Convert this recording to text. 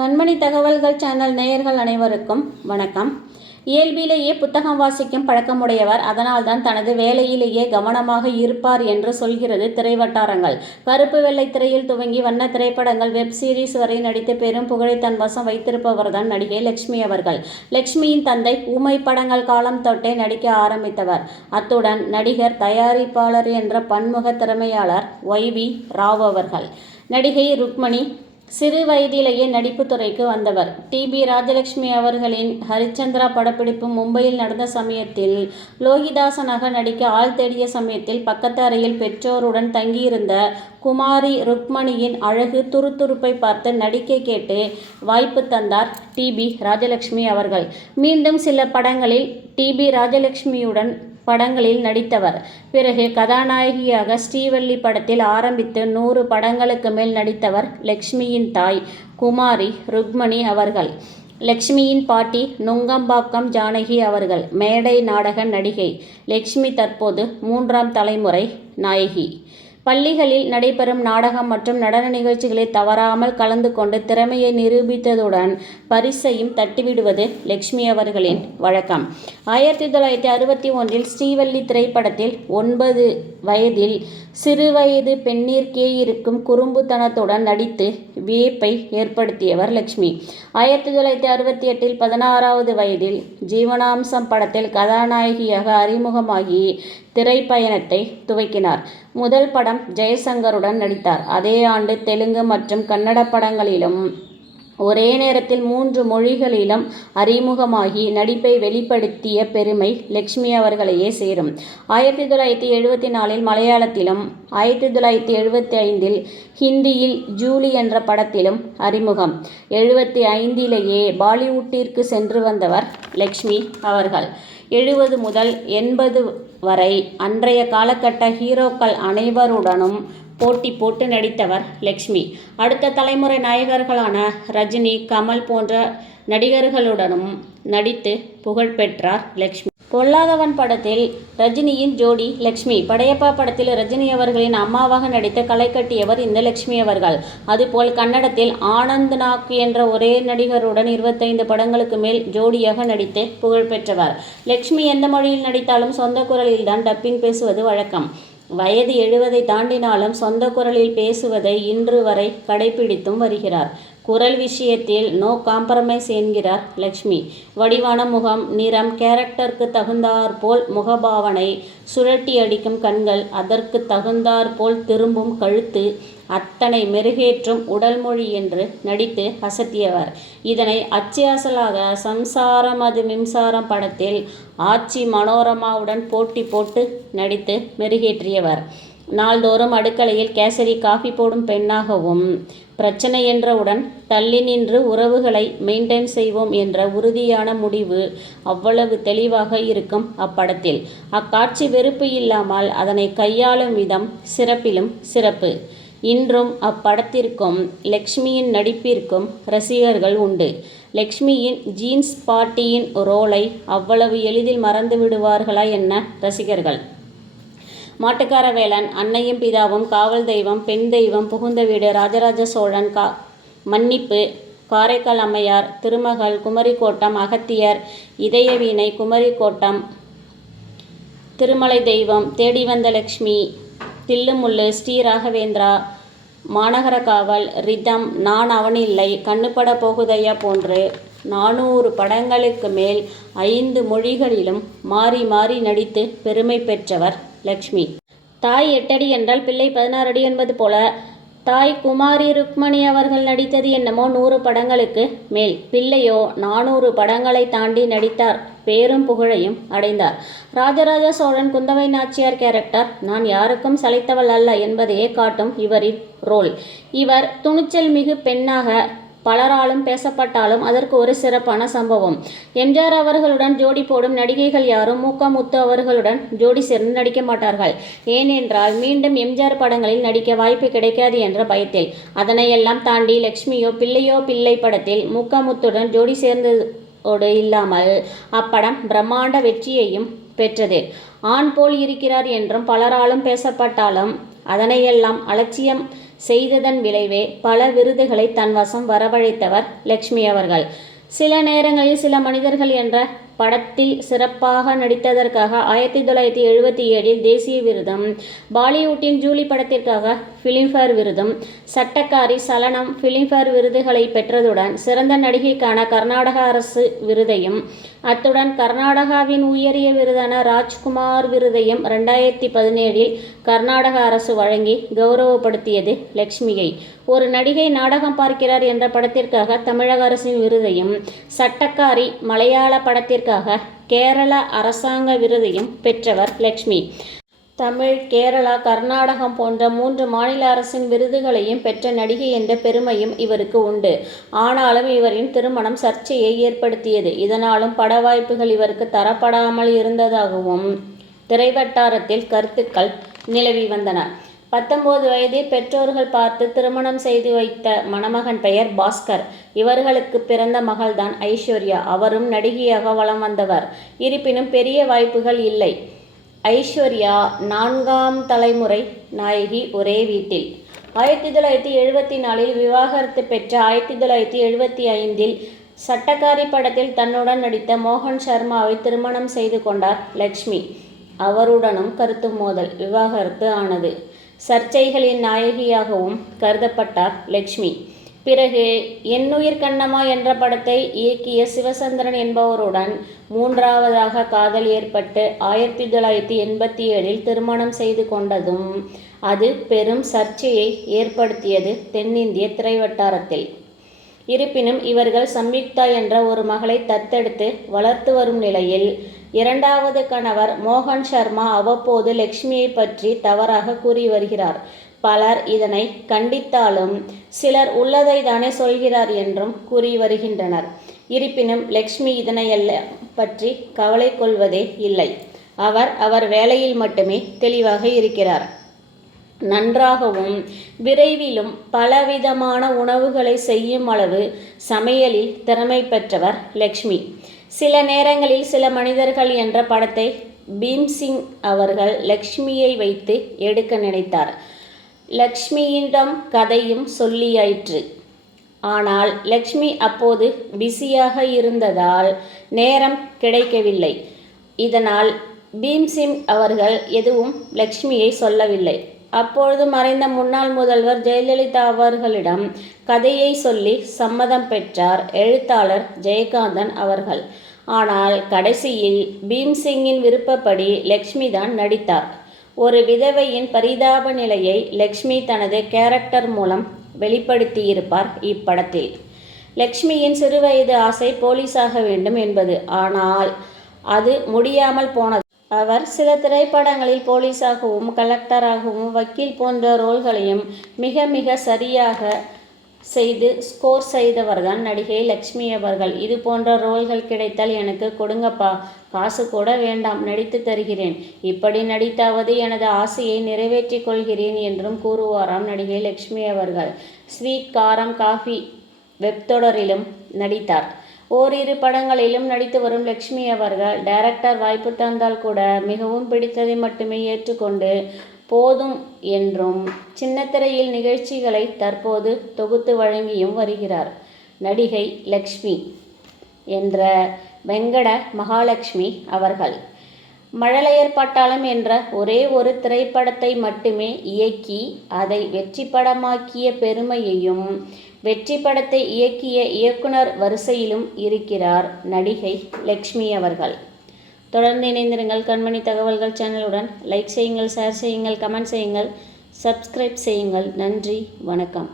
கண்மணி தகவல்கள் சேனல் நேயர்கள் அனைவருக்கும் வணக்கம். இயல்பிலேயே புத்தகம் வாசிக்கும் பழக்கமுடையவர். அதனால்தான் தனது வேலையிலேயே கவனமாக இருப்பார் என்று சொல்கிறது திரைவட்டாரங்கள். கருப்பு வெள்ளை திரையில் துவங்கி வண்ண திரைப்படங்கள், வெப் சீரிஸ் வரை நடித்து பெரும் புகழை தன் வசம் வைத்திருப்பவர்தான் நடிகை லட்சுமி அவர்கள். லட்சுமியின் தந்தை ஊமை படங்கள் காலம் தொட்டே நடிக்க ஆரம்பித்தவர். அத்துடன் நடிகர், தயாரிப்பாளர் என்ற பன்முக திறமையாளர் YV ராவ் அவர்கள். நடிகை ருக்மணி சிறு வயதிலேயே நடிப்பு துறைக்கு வந்தவர். TB ராஜலட்சுமி அவர்களின் ஹரிச்சந்திரா படப்பிடிப்பு மும்பையில் நடந்த சமயத்தில் லோகிதாசனாக நடிக்க ஆள் தேடிய சமயத்தில் பக்கத்து அறையில் பெற்றோருடன் தங்கியிருந்த குமாரி ருக்மணியின் அழகு துருதுருப்பை பார்த்து நடிக்க கேட்டு வாய்ப்பு தந்தார் TB ராஜலட்சுமி அவர்கள். மீண்டும் சில படங்களில் TB ராஜலட்சுமியுடன் படங்களில் நடித்தவர். பிறகு கதாநாயகியாக ஸ்ரீவள்ளி படத்தில் ஆரம்பித்து 100 படங்களுக்கு மேல் நடித்தவர் லட்சுமியின் தாய் குமாரி ருக்மணி அவர்கள். லட்சுமியின் பாட்டி நுங்கம்பாக்கம் ஜானகி அவர்கள் மேடை நாடக நடிகை. லட்சுமி தற்போது 3ஆம் தலைமுறை நாயகி. பள்ளிகளில் நடைபெறும் நாடகம் மற்றும் நடன நிகழ்ச்சிகளில் தவறாமல் கலந்து கொண்டு திறமையை நிரூபித்ததுடன் பரிசையும் தட்டிவிடுவது லட்சுமி அவர்களின் வழக்கம். 1961இல் ஸ்ரீவள்ளி திரைப்படத்தில் 9 வயதில் சிறுவயது பெண்ணிற்கே இருக்கும் குறும்புத்தனத்துடன் நடித்து வியப்பை ஏற்படுத்தியவர் லட்சுமி. 1968இல் 16வது வயதில் ஜீவனாம்சம் படத்தில் கதாநாயகியாக அறிமுகமாகி திரைப்பயணத்தை துவக்கினார். முதல் படம் ஜெயசங்கருடன் நடித்தார். அதே ஆண்டு தெலுங்கு மற்றும் கன்னட படங்களிலும் ஒரே நேரத்தில் 3 மொழிகளிலும் அறிமுகமாகி நடிப்பை வெளிப்படுத்திய பெருமை லட்சுமி அவர்களையே சேரும். 1974இல் மலையாளத்திலும் 1975இல் ஹிந்தியில் ஜூலி என்ற படத்திலும் அறிமுகம். 75லேயே பாலிவுட்டிற்கு சென்று வந்தவர் லட்சுமி அவர்கள். 70 முதல் 80 வரை அன்றைய காலகட்ட ஹீரோக்கள் அனைவருடனும் போட்டி போட்டு நடித்தவர் லட்சுமி. அடுத்த தலைமுறை நாயகர்களான ரஜினி, கமல் போன்ற நடிகர்களுடனும் நடித்து புகழ் பெற்றார் லட்சுமி. பொல்லாதவன் படத்தில் ரஜினியின் ஜோடி லட்சுமி. படையப்பா படத்தில் ரஜினி அவர்களின் அம்மாவாக நடித்து களை கட்டியவர் இந்த லட்சுமி அவர்கள். அதுபோல் கன்னடத்தில் ஆனந்த் நாக் என்ற ஒரே நடிகருடன் 25 படங்களுக்கு மேல் ஜோடியாக நடித்து புகழ் பெற்றவர் லட்சுமி. எந்த மொழியில் நடித்தாலும் சொந்த குரலில்தான் டப்பிங் பேசுவது வழக்கம். வயது 70ஐ தாண்டினாலும் சொந்த குரலில் பேசுவதை இன்று வரை கடைபிடித்தும் வருகிறார். குரல் விஷயத்தில் நோ காம்ப்ரமைஸ் என்கிறார் லட்சுமி. வடிவான முகம், நிறம், கேரக்டருக்கு தகுந்தாற்போல் முகபாவனை, சுழட்டி அடிக்கும் கண்கள், அதற்கு தகுந்தாற்போல் திரும்பும் கழுத்து, அத்தனை மெருகேற்றும் உடல் மொழி என்று நடித்து அசத்தியவர். இதனை அச்சு அசலாக சம்சாரம் அது மின்சாரம் படத்தில் ஆச்சி மனோரமாவுடன் போட்டி போட்டு நடித்து மெருகேற்றியவர். நாள்தோறும் அடுக்கலையில் கேசரி காஃபி போடும் பெண்ணாகவும், பிரச்சனை என்றவுடன் தள்ளி நின்று உறவுகளை மெயின்டைன் செய்வோம் என்ற உறுதியான முடிவு அவ்வளவு தெளிவாக இருக்கும் அப்படத்தில். அக்காட்சி வெறுப்பு இல்லாமல் அதனை கையாளும் விதம் சிறப்பிலும் சிறப்பு. இன்றும் அப்படத்திற்கும் லட்சுமியின் நடிப்பிற்கும் ரசிகர்கள் உண்டு. லட்சுமியின் ஜீன்ஸ் பாட்டியின் ரோலை அவ்வளவு எளிதில் மறந்து விடுவார்களா என்ன ரசிகர்கள்? மாட்டுக்கார வேலன், அன்னையும் பிதாவும், காவல் தெய்வம், பெண் தெய்வம், புகுந்த வீடு, ராஜராஜ சோழன், மன்னிப்பு, காரைக்கால் அம்மையார், திருமகள், குமரிக்கோட்டம், அகத்தியர், இதயவீணை, குமரிக்கோட்டம், திருமலை தெய்வம், தேடி வந்த லட்சுமி, தில்லுமுள்ளு, ஸ்ரீ ராகவேந்திரா, மாநகர காவல், ரிதம், நான் அவனில்லை, கண்ணுப்பட போகுதையா போன்று 400 படங்களுக்கு மேல் 5 மொழிகளிலும் மாறி மாறி நடித்து பெருமை பெற்றவர் லட்சுமி. தாய் 8 அடி என்றால் பிள்ளை 16 அடி என்பது போல தாய் குமாரி ருக்மணி அவர்கள் நடித்தது என்னமோ 100 படங்களுக்கு மேல். பிள்ளையோ 400 படங்களை தாண்டி நடித்தார். பேரும் புகழையும் அடைந்தார். ராஜராஜ சோழன் குந்தவை நாச்சியார் கேரக்டர் நான் யாருக்கும் சளைத்தவள் அல்ல என்பதையே காட்டும் இவரின் ரோல். இவர் துணிச்சல் மிகு பெண்ணாக பலராலும் பேசப்பட்டாலும் அதற்கு ஒரு சிறப்பான சம்பவம். எம்ஜிஆர் அவர்களுடன் ஜோடி போடும் நடிகைகள் யாரும் முத்து அவர்களுடன் ஜோடி சேர்ந்து நடிக்க மாட்டார்கள். ஏனென்றால் மீண்டும் எம்ஜிஆர் படங்களில் நடிக்க வாய்ப்பு கிடைக்காது என்ற பயத்தில். அதனையெல்லாம் தாண்டி லட்சுமியோ பிள்ளையோ பிள்ளை படத்தில் முத்துடன் ஜோடி சேர்ந்ததோடு இல்லாமல் அப்படம் பிரம்மாண்ட வெற்றியையும் பெற்றது. ஆண் போல் இருக்கிறார் என்றும் பலராலும் பேசப்பட்டாலும் அதனையெல்லாம் அலட்சியம் செய்ததன் விளைவே பல விருதுகளை தன் வசம் வரவழைத்தவர் லட்சுமி அவர்கள். சில நேரங்களில் சில மனிதர்கள் என்ற படத்தில் சிறப்பாக நடித்ததற்காக 1977 தேசிய விருதும், பாலிவுட்டின் ஜூலி படத்திற்காக பிலிம்பேர் விருதும், சட்டக்காரி, சலனம் பிலிம்பேர் விருதுகளை பெற்றதுடன் சிறந்த நடிகைக்கான கர்நாடக அரசு விருதையும், அத்துடன் கர்நாடகாவின் உயரிய விருதான ராஜ்குமார் விருதையும் 2017 கர்நாடக அரசு வழங்கி கௌரவப்படுத்தியது லட்சுமியை. ஒரு நடிகை நாடகம் பார்க்கிறார் என்ற படத்திற்காக தமிழக அரசின் விருதையும், சட்டக்காரி மலையாள படத்திற்காக கேரள அரசாங்க விருதையும் பெற்றவர் லட்சுமி. தமிழ், கேரளா, கர்நாடகம் போன்ற 3 மாநில அரசின் விருதுகளையும் பெற்ற நடிகை என்ற பெருமையும் இவருக்கு உண்டு. ஆனாலும் இவரின் திருமணம் சர்ச்சையை ஏற்படுத்தியது. இதனாலும் பட வாய்ப்புகள் இவருக்கு தரப்படாமல் இருந்ததாகவும் திரைவட்டாரத்தில் கருத்துக்கள் நிலவி வந்தன. 19 வயதில் பெற்றோர்கள் பார்த்து திருமணம் செய்து வைத்த மணமகன் பெயர் பாஸ்கர். இவர்களுக்கு பிறந்த மகள்தான் ஐஸ்வர்யா. அவரும் நடிகையாக வலம் வந்தவர். இருப்பினும் பெரிய வாய்ப்புகள் இல்லை. ஐஸ்வர்யா 4ஆம் தலைமுறை நாயகி. ஒரே வீட்டில் 1974 விவாகரத்து பெற்ற 1975 சட்டக்காரி படத்தில் தன்னுடன் நடித்த மோகன் சர்மாவை திருமணம் செய்து கொண்டார் லட்சுமி. அவருடனும் கருத்து மோதல், விவாகரத்து ஆனது. சர்ச்சைகளின் நாயகியாகவும் கருதப்பட்டார் லட்சுமி. பிறகு என்னுயிர் கண்ணம்மா என்ற படத்தை இயக்கிய சிவசந்திரன் என்பவருடன் 3ஆவதாக காதல் ஏற்பட்டு 1987 திருமணம் செய்து கொண்டதும் அது பெரும் சர்ச்சையை ஏற்படுத்தியது தென்னிந்திய திரைவட்டாரத்தில். இருப்பினும் இவர்கள் சம்யுக்தா என்ற ஒரு மகளை தத்தெடுத்து வளர்த்து வரும் நிலையில் 2வது கணவர் மோகன் சர்மா அவ்வப்போது லட்சுமியை பற்றி தவறாக கூறி வருகிறார். பலர் இதனை கண்டித்தாலும் சிலர் உள்ளதை தானே சொல்கிறார் என்றும் கூறி வருகின்றனர். இருப்பினும் லட்சுமி இதனையெல்லாம் பற்றி கவலை கொள்வதே இல்லை. அவர் வேலையில் மட்டுமே தெளிவாக இருக்கிறார். நன்றாகவும் விரைவிலும் பலவிதமான உணவுகளை செய்யும் அளவு சமையலில் திறமை பெற்றவர் லட்சுமி. சில நேரங்களில் சில மனிதர்கள் என்ற படத்தை பீம்சிங் அவர்கள் லட்சுமியை வைத்து எடுக்க நினைத்தார். லட்சுமியிடம் கதையும் சொல்லியாயிற்று. ஆனால் லட்சுமி அப்போது பிஸியாக இருந்ததால் நேரம் கிடைக்கவில்லை. இதனால் பீம்சிங் அவர்கள் எதுவும் லட்சுமியை சொல்லவில்லை. அப்பொழுது மறைந்த முன்னாள் முதல்வர் ஜெயலலிதா அவர்களிடம் கதையை சொல்லி சம்மதம் பெற்றார் எழுத்தாளர் ஜெயகாந்தன் அவர்கள். ஆனால் கடைசியில் பீம்சிங்கின் விருப்பப்படி லட்சுமி தான் நடித்தார். ஒரு விதவையின் பரிதாப நிலையை லட்சுமி தனது கேரக்டர் மூலம் வெளிப்படுத்தியிருப்பார் இப்படத்தில். லட்சுமியின் சிறுவயது ஆசை போலீஸாக வேண்டும் என்பது. ஆனால் அது முடியாமல் போனது. அவர் சில திரைப்படங்களில் போலீஸாகவும், கலெக்டராகவும், வக்கீல் போன்ற ரோல்களையும் மிக சரியாக செய்து ஸ்கோர் செய்தவர்தான் நடிகை லட்சுமி அவர்கள். இது போன்ற ரோல்கள் கிடைத்தால் எனக்கு கொடுங்கப்பா, காசு கூட வேண்டாம், நடித்து தருகிறேன். இப்படி நடித்தாவது எனது ஆசையை நிறைவேற்றிக் கொள்கிறேன் என்றும் கூறுவாராம் நடிகை லட்சுமி அவர்கள். ஸ்வீட் காரம் காஃபி வெப்தொடரிலும் நடித்தார். ஓரிரு படங்களிலும் நடித்து வரும் லட்சுமி அவர்கள் டைரக்டர் வாய்ப்பு தந்தால் கூட மிகவும் பிடித்ததை மட்டுமே ஏற்றுக்கொண்டு போதும் என்றும் சின்னத்திரையில் நிகழ்ச்சிகளை தற்போது தொகுத்து வழங்கியும் வருகிறார். நடிகை லட்சுமி என்ற வெங்கட மகாலட்சுமி அவர்கள் மழலையர் பட்டாளம் என்ற ஒரே ஒரு திரைப்படத்தை மட்டுமே இயக்கி அதை வெற்றி படமாக்கிய பெருமையையும், வெற்றி படத்தை இயக்கிய இயக்குனர் வரிசையிலும் இருக்கிறார் நடிகை லட்சுமி அவர்கள். தொடர்ந்து இணைந்திருங்கள் கண்மணி தகவல்கள் சேனலுடன். லைக் செய்யுங்கள், ஷேர் செய்யுங்கள், கமெண்ட் செய்யுங்கள், சப்ஸ்கிரைப் செய்யுங்கள். நன்றி, வணக்கம்.